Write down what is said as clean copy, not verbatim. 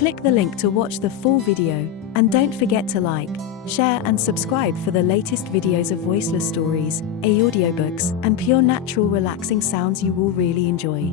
Click the link to watch the full video, and don't forget to like, share and subscribe for the latest videos of voiceless stories, audiobooks, and pure natural relaxing sounds you will really enjoy.